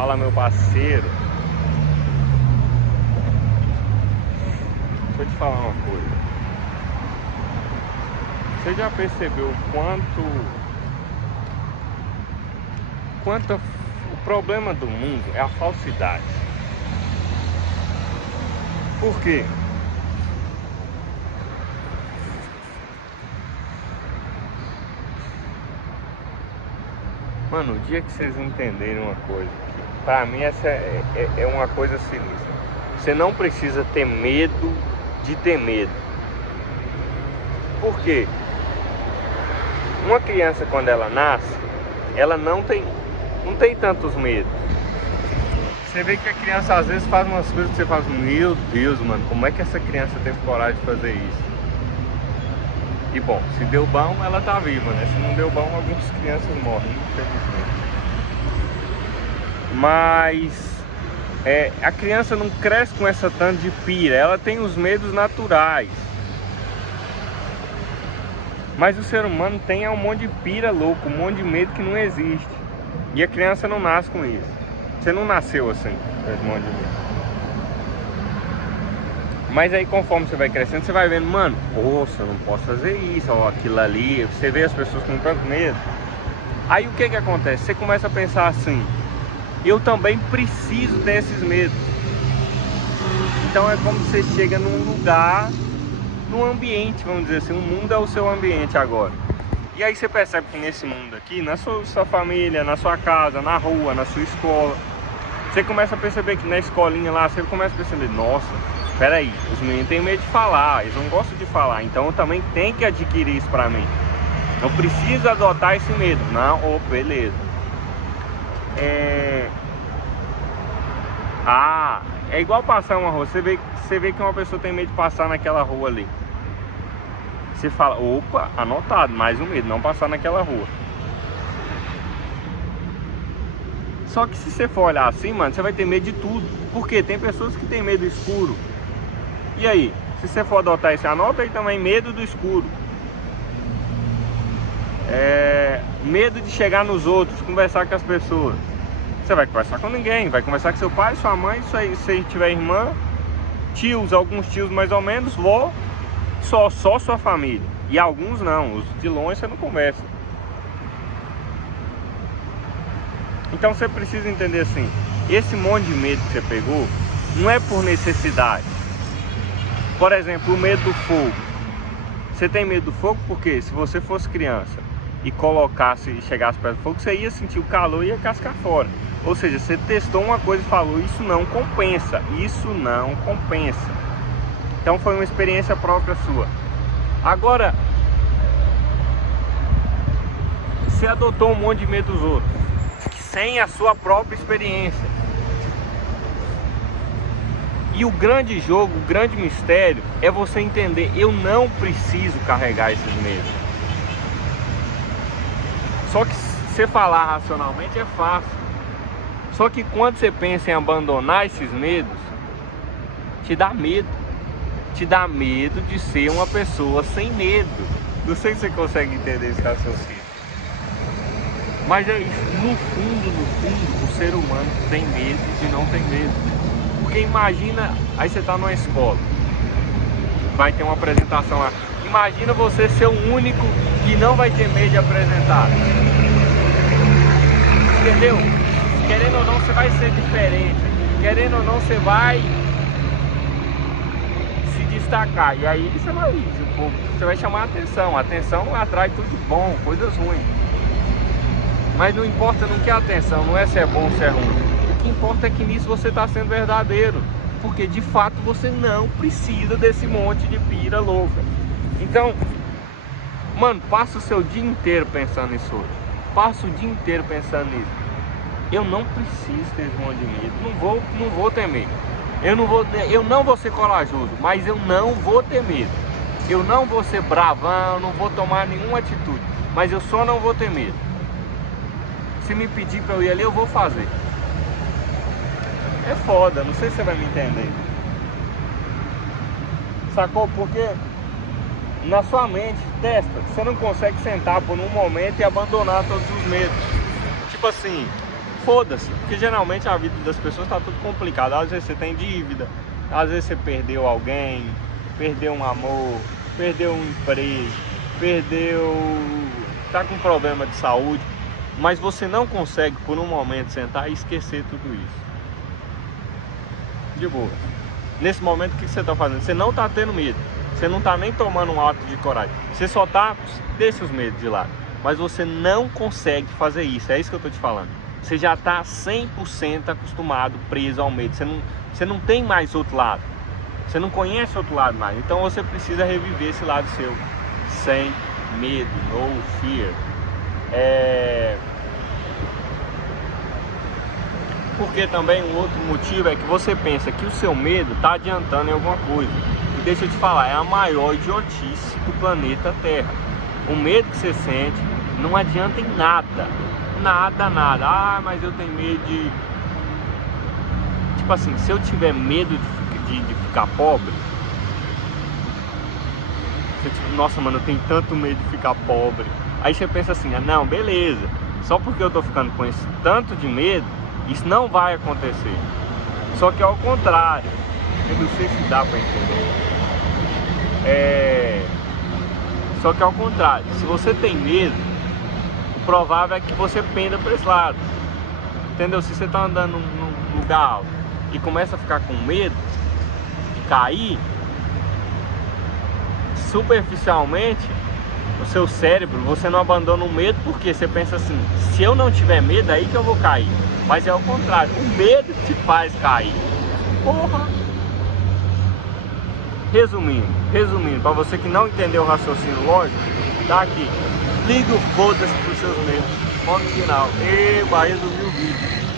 Fala, meu parceiro. Deixa eu te falar uma coisa. Você já percebeu o quanto o problema do mundo é a falsidade? Por quê? Mano, o dia que vocês entenderem uma coisa, que pra mim essa é uma coisa sinistra. Você não precisa ter medo de ter medo. Por quê? Uma criança, quando ela nasce, ela não tem tantos medos. Você vê que a criança às vezes faz umas coisas que você fala, meu Deus, mano, como é que essa criança teve coragem de fazer isso? E bom, se deu bom, ela tá viva, né? Se não deu bom, algumas crianças morrem, infelizmente. Mas a criança não cresce com essa tanto de pira, ela tem os medos naturais. Mas o ser humano tem um monte de pira louco, um monte de medo que não existe. E a criança não nasce com isso. Você não nasceu assim, com esse monte de medo. Mas aí conforme você vai crescendo, você vai vendo, mano, poxa, eu não posso fazer isso, ó, aquilo ali. Você vê as pessoas com tanto medo. Aí o que que acontece? Você começa a pensar assim, eu também preciso desses medos. Então é como você chega num lugar, num ambiente, vamos dizer assim, o mundo é o seu ambiente agora. E aí você percebe que nesse mundo aqui, na sua família, na sua casa, na rua, na sua escola, você começa a perceber que na escolinha lá, você começa a perceber, nossa, peraí, os meninos têm medo de falar, eles não gostam de falar, então eu também tenho que adquirir isso pra mim. Eu preciso adotar esse medo. Não, beleza. É igual passar uma rua, você vê que uma pessoa tem medo de passar naquela rua ali. Você fala, opa, anotado, mais um medo, não passar naquela rua. Só que se você for olhar assim, mano, você vai ter medo de tudo. Porque tem pessoas que têm medo do escuro. E aí, se você for adotar esse, anota aí também, medo do escuro. Medo de chegar nos outros, conversar com as pessoas. Você vai conversar com ninguém, vai conversar com seu pai, sua mãe, se tiver irmã, tios, alguns tios mais ou menos, vó, só sua família. E alguns não, os de longe você não conversa. Então você precisa entender assim, esse monte de medo que você pegou, não é por necessidade. Por exemplo, o medo do fogo. Você tem medo do fogo porque se você fosse criança e colocasse e chegasse perto do fogo, você ia sentir o calor e ia cascar fora. Ou seja, você testou uma coisa e falou, isso não compensa, isso não compensa. Então foi uma experiência própria sua. Agora, você adotou um monte de medo dos outros, sem a sua própria experiência. E o grande jogo, o grande mistério é você entender, eu não preciso carregar esses medos. Só que você falar racionalmente é fácil. Só que quando você pensa em abandonar esses medos, te dá medo. Te dá medo de ser uma pessoa sem medo. Não sei se você consegue entender esse raciocínio. Mas é isso, no fundo, o ser humano tem medo de não ter medo. Porque imagina, aí você tá numa escola, vai ter uma apresentação lá. Imagina você ser o único que não vai ter medo de apresentar. Entendeu? Querendo ou não, você vai ser diferente. Querendo ou não, você vai se destacar. E aí você vai, tipo, você vai chamar a atenção. A atenção atrai tudo de bom, coisas ruins. Mas não importa, não quer atenção, não é se é bom ou se é ruim. O que importa é que nisso você está sendo verdadeiro. Porque de fato você não precisa desse monte de pira louca. Então, mano, passa o seu dia inteiro pensando nisso hoje. Passa o dia inteiro pensando nisso. Eu não preciso ter esse monte de medo. Não vou ter medo. Eu não vou ser corajoso, mas eu não vou ter medo. Eu não vou ser bravão, não vou tomar nenhuma atitude, mas eu só não vou ter medo. Se me pedir pra eu ir ali, eu vou fazer. É foda, não sei se você vai me entender. Sacou? Porque na sua mente, testa, você não consegue sentar por um momento e abandonar todos os medos. Tipo assim, foda-se, porque geralmente a vida das pessoas tá tudo complicado. Às vezes você tem dívida, às vezes você perdeu alguém, perdeu um amor, perdeu um emprego, tá com problema de saúde, mas você não consegue por um momento sentar e esquecer tudo isso. De boa. Nesse momento, o que você tá fazendo? Você não tá tendo medo, você não tá nem tomando um ato de coragem, você só tá, deixa os medos de lado, mas você não consegue fazer isso, é isso que eu tô te falando. Você já tá 100% acostumado, preso ao medo, você não tem mais outro lado, você não conhece outro lado mais, então você precisa reviver esse lado seu, sem medo, no fear. Porque também um outro motivo é que você pensa que o seu medo está adiantando em alguma coisa. E deixa eu te falar, é a maior idiotice do planeta Terra. O medo que você sente não adianta em nada. Nada, nada. Ah, mas eu tenho medo de... Tipo assim, se eu tiver medo de ficar pobre... Nossa, mano, eu tenho tanto medo de ficar pobre. Aí você pensa assim, ah, não, beleza. Só porque eu tô ficando com esse tanto de medo, isso não vai acontecer. Só que ao contrário. Eu não sei se dá pra entender. Só que ao contrário, se você tem medo, o provável é que você penda para esse lado. Entendeu? Se você tá andando num lugar alto e começa a ficar com medo de cair, superficialmente, o seu cérebro, você não abandona o medo, porque você pensa assim, se eu não tiver medo, é aí que eu vou cair. Mas é o contrário, o medo te faz cair. Porra! Resumindo, para você que não entendeu o raciocínio lógico, tá aqui. Liga o foda-se pros seus medos. Ponto final. Eba, resumiu o vídeo.